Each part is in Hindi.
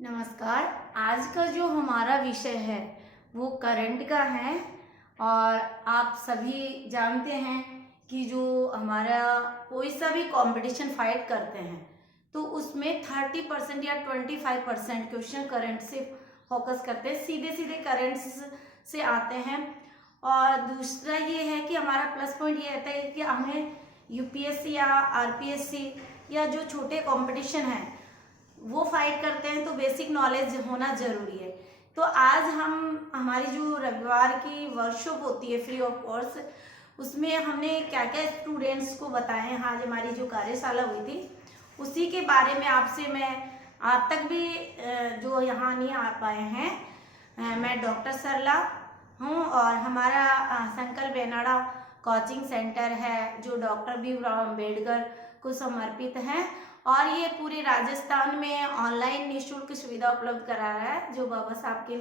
नमस्कार। आज का जो हमारा विषय है वो करंट का है। और आप सभी जानते हैं कि जो हमारा कोई सा भी कंपटीशन फाइट करते हैं तो उसमें 30% या 25% क्वेश्चन करंट से फोकस करते हैं, सीधे सीधे करंट्स से आते हैं। और दूसरा ये है कि हमारा प्लस पॉइंट ये रहता है कि हमें यूपीएससी या आरपीएससी या जो छोटे कंपटीशन हैं वो फाइट करते हैं तो बेसिक नॉलेज होना जरूरी है। तो आज हम हमारी जो रविवार की वर्कशॉप होती है फ्री ऑफ कॉस्ट, उसमें हमने क्या क्या स्टूडेंट्स को बताए हैं। आज हमारी जो कार्यशाला हुई थी उसी के बारे में आपसे मैं आप तक भी जो यहाँ नहीं आ पाए हैं, मैं डॉक्टर सरला हूँ और हमारा संकल्प बेनाडा कोचिंग सेंटर है जो डॉक्टर भीमराव अम्बेडकर को समर्पित है और ये पूरे राजस्थान में ऑनलाइन निःशुल्क सुविधा उपलब्ध करा रहा है। जो बाबा साहब के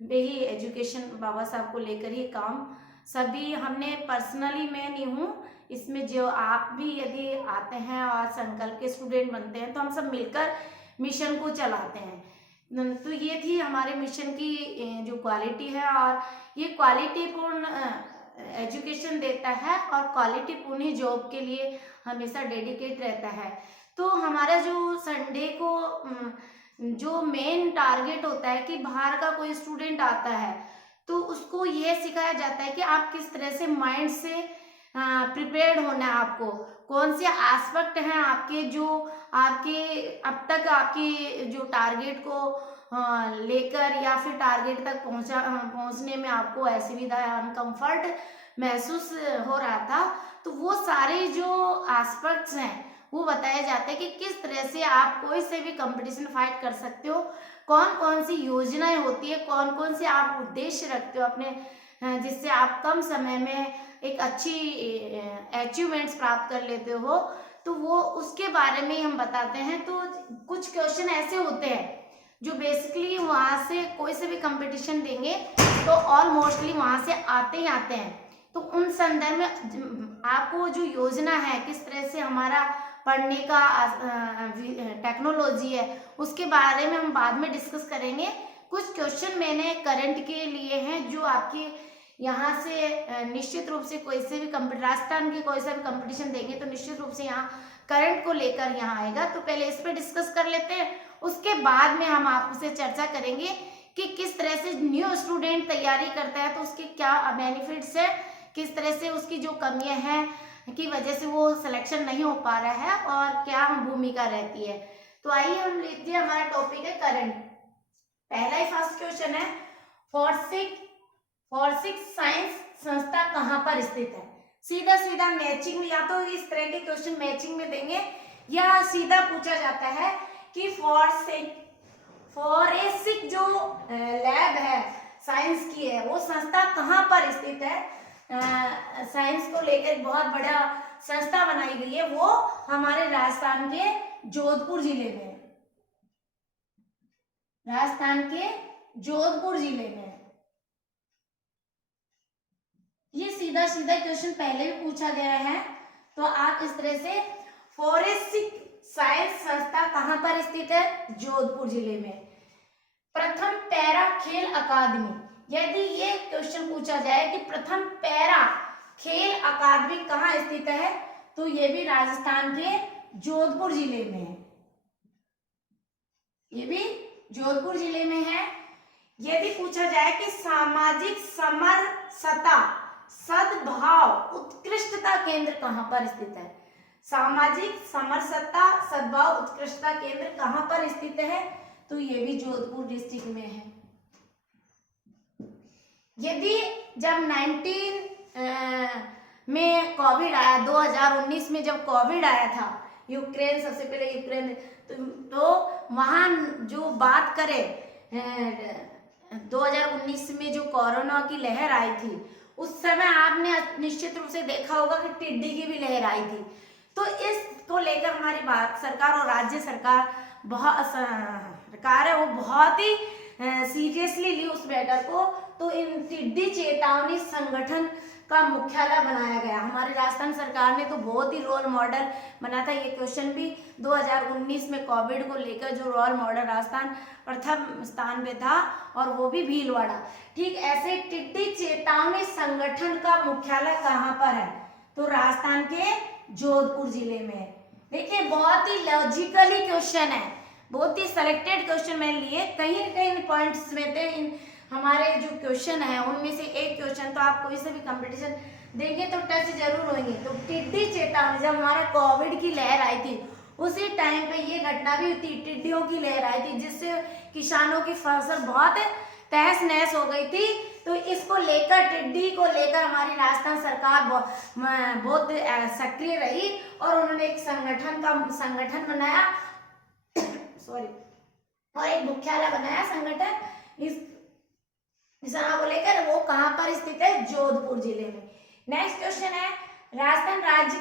पे ही एजुकेशन बाबा साहब को लेकर ही काम सभी हमने पर्सनली मैं नहीं हूँ इसमें, जो आप भी यदि आते हैं और संकल्प के स्टूडेंट बनते हैं तो हम सब मिलकर मिशन को चलाते हैं। तो ये थी हमारे मिशन की जो क्वालिटी है और ये क्वालिटीपूर्ण एजुकेशन देता है और क्वालिटीपूर्ण ही जॉब के लिए हमेशा डेडिकेट रहता है। तो हमारा जो संडे को जो मेन टारगेट होता है कि बाहर का कोई स्टूडेंट आता है तो उसको ये सिखाया जाता है कि आप किस तरह से माइंड से प्रिपेयर्ड होना है, आपको कौन से एस्पेक्ट हैं आपके जो आपके अब तक आपके जो टारगेट को लेकर या फिर टारगेट तक पहुंचने में आपको असुविधा या अनकंफर्ट महसूस हो रहा था। तो वो सारे जो एस्पेक्ट्स हैं वो बताया जाता है कि किस तरह से आप कोई से भी कंपटीशन फाइट कर सकते हो, कौन कौन सी योजनाएं होती है, कौन कौन से आप उद्देश्य रखते हो अपने जिससे आप कम समय में एक अच्छी अचीवमेंट्स प्राप्त कर लेते हो। तो वो उसके बारे में हम बताते हैं। तो कुछ क्वेश्चन ऐसे होते हैं जो बेसिकली वहाँ से कोई से भी कंपटीशन देंगे तो ऑलमोस्टली वहाँ से आते ही आते हैं। तो उन संदर्भ में आपको जो योजना है किस तरह से हमारा पढ़ने का टेक्नोलॉजी है उसके बारे में हम बाद में डिस्कस करेंगे। कुछ क्वेश्चन मैंने करंट के लिए हैं जो आपके यहाँ से निश्चित रूप से कोई से भी राजस्थान के कोई सा भी कंपटीशन देंगे तो निश्चित रूप से यहाँ करंट को लेकर यहाँ आएगा। तो पहले इस पर डिस्कस कर लेते हैं, उसके बाद में हम आपसे चर्चा करेंगे कि किस तरह से न्यू स्टूडेंट तैयारी करता है तो उसके क्या बेनिफिट्स है, किस तरह से उसकी जो कमियां हैं की वजह से वो सिलेक्शन नहीं हो पा रहा है और क्या भूमिका रहती है। तो आइए हम लेते हैं, हमारा टॉपिक है करंट। पहला ही फर्स्ट क्वेश्चन है, फॉरेंसिक साइंस संस्था कहाँ पर स्थित है। सीधा सीधा मैचिंग में, या तो इस तरह के क्वेश्चन मैचिंग में देंगे या सीधा पूछा जाता है कि फॉरेंसिक जो लैब है साइंस की है वो संस्था कहाँ पर स्थित है। साइंस को लेकर बहुत बड़ा संस्था बनाई गई है, वो हमारे राजस्थान के जोधपुर जिले में, राजस्थान के जोधपुर जिले में। ये सीधा सीधा क्वेश्चन पहले भी पूछा गया है। तो आप इस तरह से फॉरेंसिक साइंस संस्था कहां पर स्थित है, जोधपुर जिले में। प्रथम पैरा खेल अकादमी, यदि ये क्वेश्चन पूछा जाए कि प्रथम पैरा खेल अकादमी कहाँ स्थित है तो ये भी राजस्थान के जोधपुर जिले में है, ये भी जोधपुर जिले में है। यदि पूछा जाए कि सामाजिक समरसता सद्भाव उत्कृष्टता केंद्र कहाँ पर स्थित है, सामाजिक समरसता सद्भाव उत्कृष्टता केंद्र कहाँ पर स्थित है तो ये भी जोधपुर डिस्ट्रिक्ट में है। यदि जब 19 में कोविड आया, 2019 में जब कोविड आया था, यूक्रेन सबसे पहले यूक्रेन, तो वहाँ जो बात करें 2019 में जो कोरोना की लहर आई थी उस समय आपने निश्चित रूप से देखा होगा कि टिड्डी की भी लहर आई थी। तो इसको लेकर हमारी भारत सरकार और राज्य सरकार सरकार है वो बहुत ही सीरियसली ली उस मैटर को। तो इन टिड्डी चेतावनी संगठन का मुख्यालय बनाया गया। हमारे राजस्थान सरकार ने तो बहुत ही रोल मॉडल बना था। ये क्वेश्चन भी 2019 में कोविड को लेकर जो रोल मॉडल राजस्थान प्रथम स्थान पे था, और वो भी भीलवाड़ा। ठीक ऐसे टिड्डी चेतावनी संगठन का मुख्यालय कहाँ पर है? तो राजस्थान के जोधपुर जिले में है। देखिए बहुत ही लॉजिकली क्वेश्चन है, बहुत ही सिलेक्टेड क्वेश्चन मैंने लिए, कहीं कहीं पॉइंट्स में थे इन हमारे जो क्वेश्चन है उनमें से एक क्वेश्चन तो आप कोई से भी कंपटीशन देंगे तो टच जरूर होंगे। तो टिड्डी चेतावनी, जब हमारा कोविड की लहर आई थी उसी टाइम पे ये घटना भी हुई, टिड्डियों की लहर आई थी जिससे किसानों की फसल बहुत तहस नहस हो गई थी। तो इसको लेकर, टिड्डी को लेकर हमारी राजस्थान सरकार बहुत सक्रिय रही और उन्होंने एक संगठन बनाया सॉरी, और एक मुख्यालय बनाया संगठन इस किसानों को लेकर। वो कहाँ पर स्थित है? जोधपुर जिले में। नेक्स्ट क्वेश्चन है, राजस्थान राज्य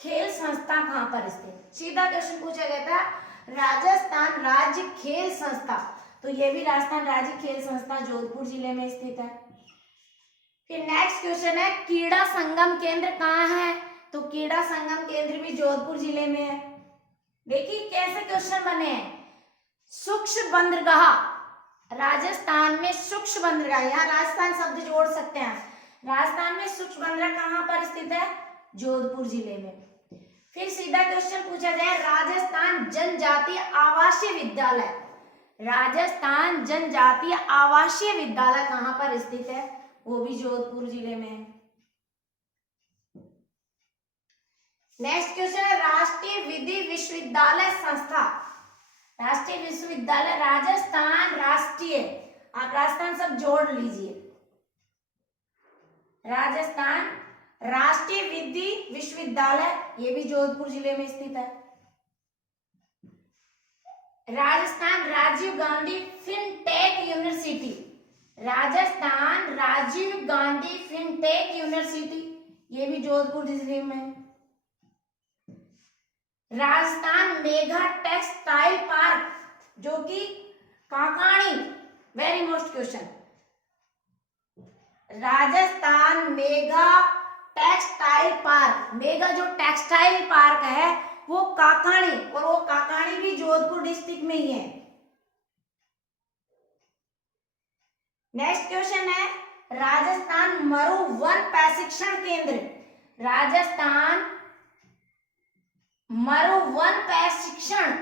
खेल संस्था कहाँ पर स्थित? सीधा क्वेश्चन पूछा गया था, राजस्थान राज्य खेल संस्था, तो ये भी राजस्थान राज्य खेल संस्था जोधपुर जिले में स्थित है। फिर नेक्स्ट क्वेश्चन है, क्रीड़ा संगम केंद्र कहाँ है? तो क्रीड़ा संगम केंद्र भी जोधपुर जिले में है। देखिए कैसे क्वेश्चन बने हैं, सूक्ष्म बंदरगाह, राजस्थान में सूक्ष्म बंदरगाह, यहाँ राजस्थान शब्द जोड़ सकते हैं। राजस्थान में सूक्ष्म बंदरगाह कहाँ पर स्थित है? जोधपुर जिले में। फिर सीधा क्वेश्चन पूछा जाए, राजस्थान जनजातीय आवासीय विद्यालय, राजस्थान जनजातीय आवासीय विद्यालय कहाँ पर स्थित है? वो भी जोधपुर जिले में है। नेक्स्ट क्वेश्चन है, राष्ट्रीय विधि विश्वविद्यालय संस्था, राष्ट्रीय विश्वविद्यालय राजस्थान राष्ट्रीय, आप राजस्थान सब जोड़ लीजिए, राजस्थान राष्ट्रीय विधि विश्वविद्यालय, ये भी जोधपुर जिले में स्थित है। Rajasthan Rajiv Gandhi fintech university, Rajasthan Rajiv Gandhi fintech university, ये भी जोधपुर जिले में। राजस्थान मेगा टेक्सटाइल पार्क, जो कि Kakani, very most question, Rajasthan mega textile park, mega जो टेक्सटाइल पार्क है वो काकाणी, और वो काकाणी भी जोधपुर डिस्ट्रिक्ट में ही है। नेक्स्ट क्वेश्चन है, राजस्थान मरु वन प्रशिक्षण केंद्र, राजस्थान मरु वन प्रशिक्षण,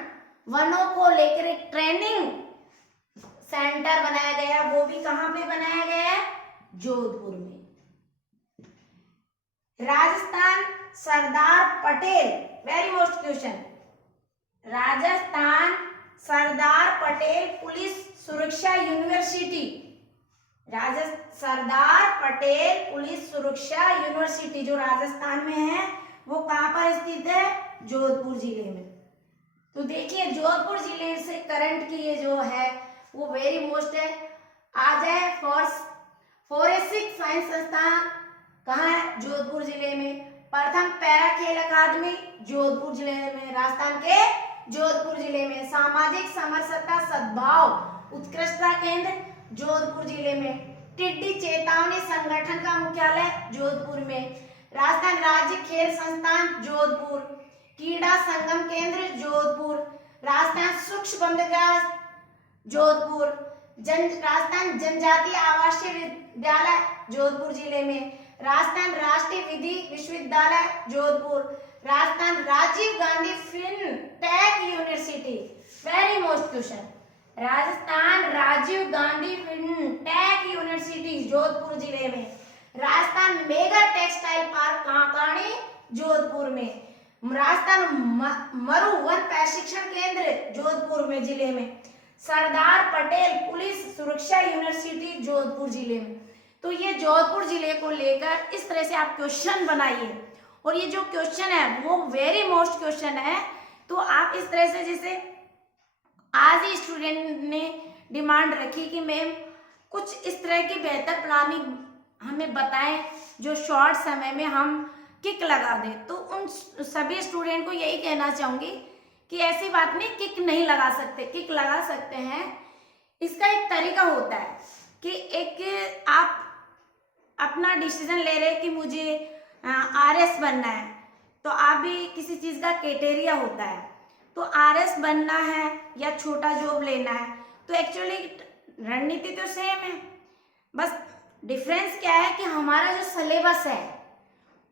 वनों को लेकर एक ट्रेनिंग सेंटर बनाया गया, वो भी कहां पे बनाया गया है? जोधपुर में। Rajasthan Sardar Patel, very most question, Rajasthan Sardar Patel police Suraksha university, Sardar Patel police Suraksha university जो राजस्थान में है वो कहां पर स्थित है? जोधपुर जिले में। तो देखिए जोधपुर जिले से करंट की ये जो है वो वेरी मोस्ट है। आ जाए फोरेंसिक साइंस संस्थान कहाँ है? जोधपुर जिले में। प्रथम पैरा खेल अकादमी जोधपुर जिले में, राजस्थान के जोधपुर जिले में। सामाजिक समरसता सद्भाव उत्कृष्टता केंद्र जोधपुर जिले में। टिड्डी चेतावनी संगठन का मुख्यालय जोधपुर में। राजस्थान राज्य खेल संस्थान जोधपुर। क्रीड़ा संगम केंद्र जोधपुर। राजस्थान सूक्ष्म बंदरगाह जोधपुर। राजस्थान जनजातीय आवासीय विद्यालय जोधपुर जिले में। राजस्थान राष्ट्रीय विधि विश्वविद्यालय Jodhpur. Rajasthan Rajiv Gandhi fintech university, very most question, Rajasthan Rajiv Gandhi fintech university Jodhpur जिले में। Rajasthan mega textile park Kakani Jodhpur में। राजस्थान मरु वन प्रशिक्षण केंद्र जोधपुर में जिले में। सरदार पटेल पुलिस सुरक्षा यूनिवर्सिटी जोधपुर जिले में। तो ये जोधपुर जिले को लेकर इस तरह से आप क्वेश्चन बनाइए, और ये जो क्वेश्चन है वो वेरी मोस्ट क्वेश्चन है। तो आप इस तरह से, जैसे आज ही स्टूडेंट ने डिमांड रखी कि मैम कुछ इस तरह की बेहतर प्लानिंग हमें बताएं जो शॉर्ट समय में हम किक लगा दें, तो उन सभी स्टूडेंट को यही कहना चाहूँगी कि ऐसी बात नहीं, किक नहीं लगा सकते, किक लगा सकते हैं। इसका एक तरीका होता है कि एक आप अपना डिसीजन ले रहे हैं कि मुझे आरएस बनना है, तो आप भी किसी चीज़ का क्राइटेरिया होता है, तो आरएस बनना है या छोटा जॉब लेना है, तो एक्चुअली रणनीति तो सेम है, बस डिफरेंस क्या है कि हमारा जो सिलेबस है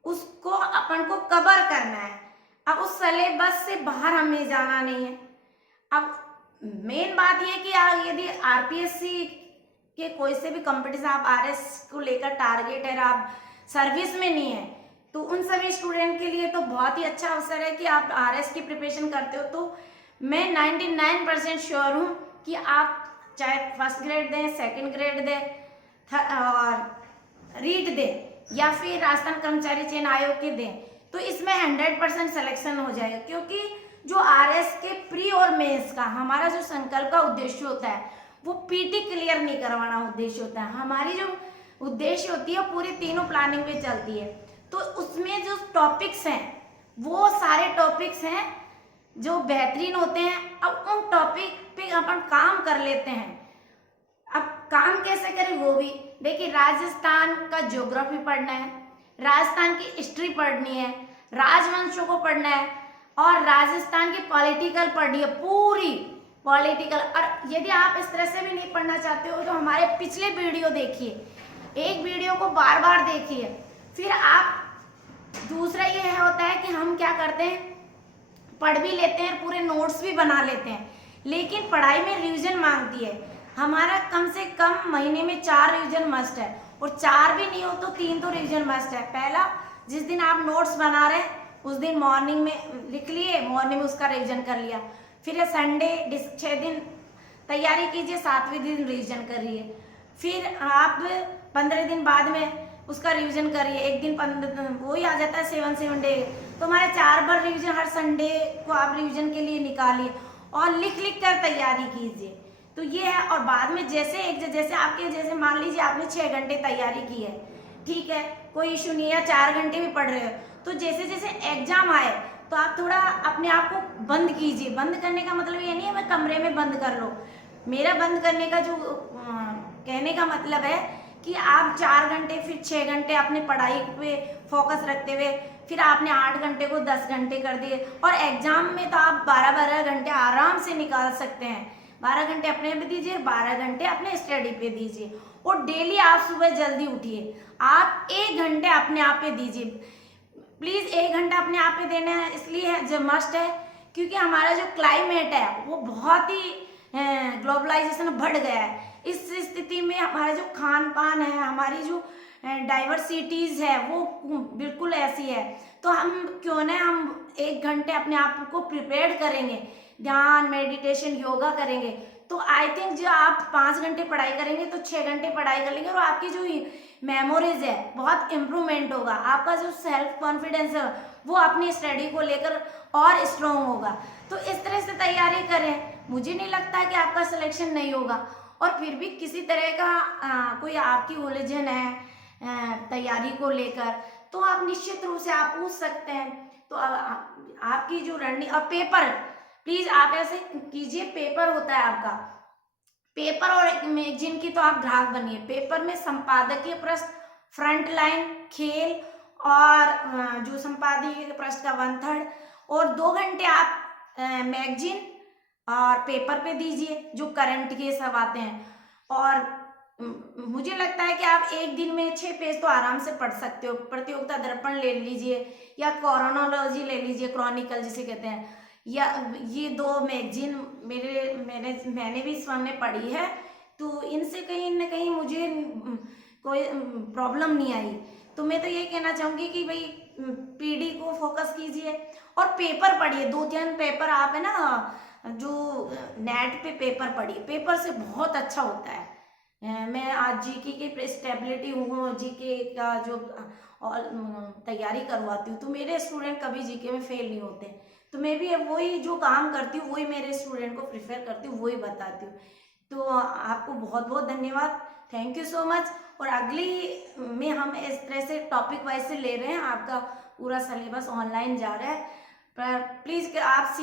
उसको अपन को कवर करना है। अब उस सिलेबस से बाहर हमें जाना नहीं है। अब मेन बात यह कि यदि आरपीएससी के कोई से भी कंपटीशन आप आरएस को लेकर टारगेट है, आप सर्विस में नहीं है, तो उन सभी स्टूडेंट के लिए तो बहुत ही अच्छा अवसर है कि आप आरएस की प्रिपरेशन करते हो। तो मैं 99% श्योर हूँ कि आप चाहे फर्स्ट ग्रेड दें, सेकंड ग्रेड दें और रीट दें या फिर राजस्थान कर्मचारी चयन आयोग के दें, तो इसमें 100% सिलेक्शन हो जाएगा। क्योंकि जो आरएस के प्री और मेंस का हमारा जो संकल्प का उद्देश्य होता है वो पीटी क्लियर नहीं करवाना उद्देश्य होता है। हमारी जो उद्देश्य होती है वो पूरी तीनों प्लानिंग पे चलती है। तो उसमें जो टॉपिक्स हैं वो सारे टॉपिक्स हैं जो बेहतरीन होते हैं। अब उन टॉपिक पे अपन काम कर लेते हैं। अब काम कैसे करें वो भी देखिए, राजस्थान का ज्योग्राफी पढ़ना है, राजस्थान की हिस्ट्री पढ़नी है, राजवंशों को पढ़ना है और राजस्थान की पॉलिटिकल पढ़नी है, पूरी पॉलिटिकल। और यदि आप इस तरह से भी नहीं पढ़ना चाहते हो तो हमारे पिछले वीडियो देखिए, एक वीडियो को बार बार देखिए। फिर आप दूसरा ये होता है कि हम क्या करते हैं, पढ़ भी लेते हैं, पूरे नोट्स भी बना लेते हैं, लेकिन पढ़ाई में रिवीजन मांगती है। हमारा कम से कम महीने में 4 रिवीजन मस्ट है, और 4 भी नहीं हो तो 3 तो रिवीजन मस्ट है। पहला, जिस दिन आप नोट्स बना रहे हैं उस दिन मॉर्निंग में लिख लिए, मॉर्निंग में उसका रिवीजन कर लिया। फिर संडे 6 दिन तैयारी कीजिए, 7वें दिन रिवीजन करिए। फिर आप 15 दिन बाद में उसका रिवीजन करिए, एक दिन 15 वो ही आ जाता है 7 डे। तो हमारे 4 बार रिवीजन हर संडे को आप रिवीजन के लिए निकालिए और लिख लिख कर तैयारी कीजिए। तो ये है। और बाद में जैसे आपके जैसे मान लीजिए आपने 6 घंटे तैयारी की है, ठीक है, कोई इशू नहीं है, या 4 घंटे भी पढ़ रहे हो, तो जैसे जैसे एग्जाम आए तो आप थोड़ा अपने आप को बंद कीजिए। बंद करने का मतलब ये नहीं है मैं कमरे में बंद कर लो। मेरा बंद करने का जो कहने का मतलब है कि आप 4 घंटे फिर 6 घंटे अपने पढ़ाई पे फोकस रखते हुए फिर आपने 8 घंटे को 10 घंटे कर दिए। और एग्जाम में तो आप 12-12 घंटे आराम से निकाल सकते हैं। 12 घंटे अपने पे दीजिए, 12 घंटे अपने स्टडी पे दीजिए। और डेली आप सुबह जल्दी उठिए, आप 1 घंटे अपने आप पे दीजिए। प्लीज़ 1 घंटा अपने आप पे देना है, इसलिए है जो मस्ट है क्योंकि हमारा जो क्लाइमेट है वो बहुत ही ग्लोबलाइजेशन बढ़ गया है। इस स्थिति में हमारा जो खान पान है, हमारी जो डाइवर्सिटीज़ है वो बिल्कुल ऐसी है। तो हम क्यों ना हम 1 घंटे अपने आप को प्रिपेयर करेंगे, ध्यान, मेडिटेशन, योगा करेंगे, तो आई थिंक जो आप 5 घंटे पढ़ाई करेंगे तो 6 घंटे पढ़ाई कर लेंगे और आपकी जो मेमोरीज है बहुत इम्प्रूवमेंट होगा। आपका जो सेल्फ कॉन्फिडेंस है वो अपनी स्टडी को लेकर और स्ट्रॉन्ग होगा। तो इस तरह से तैयारी करें, मुझे नहीं लगता कि आपका सिलेक्शन नहीं होगा। और फिर भी किसी तरह का कोई आपकी उलझन है तैयारी को लेकर, तो आप निश्चित रूप से आप पूछ सकते हैं। तो आपकी जो रणनीति और पेपर, प्लीज आप ऐसे कीजिए, पेपर होता है आपका, पेपर और एक मैगजीन की तो आप ग्राहक बनिए। पेपर में संपादकीय पृष्ठ, फ्रंट लाइन, खेल और जो संपादकीय पृष्ठ का 1/3 और 2 घंटे आप मैगजीन और पेपर पे दीजिए जो करंट के सब आते हैं। और मुझे लगता है कि आप एक दिन में 6 पेज तो आराम से पढ़ सकते हो। प्रतियोगिता दर्पण ले लीजिए या क्रोनोलॉजी ले लीजिए, क्रॉनिकल जिसे कहते हैं, या ये 2 मैगजीन मैंने भी सामने पढ़ी है, तो इनसे कहीं ना कहीं मुझे कोई प्रॉब्लम नहीं आई। तो मैं तो ये कहना चाहूँगी कि भाई पीडी को फोकस कीजिए और पेपर पढ़िए। 2-3 पेपर आप है ना जो नेट पे पेपर पढ़िए, पेपर से बहुत अच्छा होता है। मैं आज जीके की स्टेबिलिटी हूँ, जीके का जो तैयारी करवाती हूँ, तो मेरे स्टूडेंट कभी जीके में फेल नहीं होते। तो मैं भी वही जो काम करती हूँ वही मेरे स्टूडेंट को प्रिफर करती हूँ, वही बताती हूँ। तो आपको बहुत बहुत धन्यवाद, थैंक यू सो मच। और अगली में हम इस तरह से टॉपिक वाइज से ले रहे हैं, आपका पूरा सिलेबस ऑनलाइन जा रहा है। पर प्लीज़ आप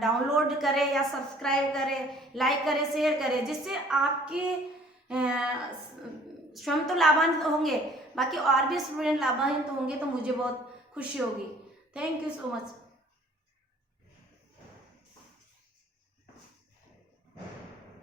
डाउनलोड करें या सब्सक्राइब करें, लाइक करें, शेयर करें, जिससे आपके स्वयं तो लाभान्वित होंगे, बाकी और भी स्टूडेंट लाभान्वित होंगे तो मुझे बहुत खुशी होगी। Thank you so much.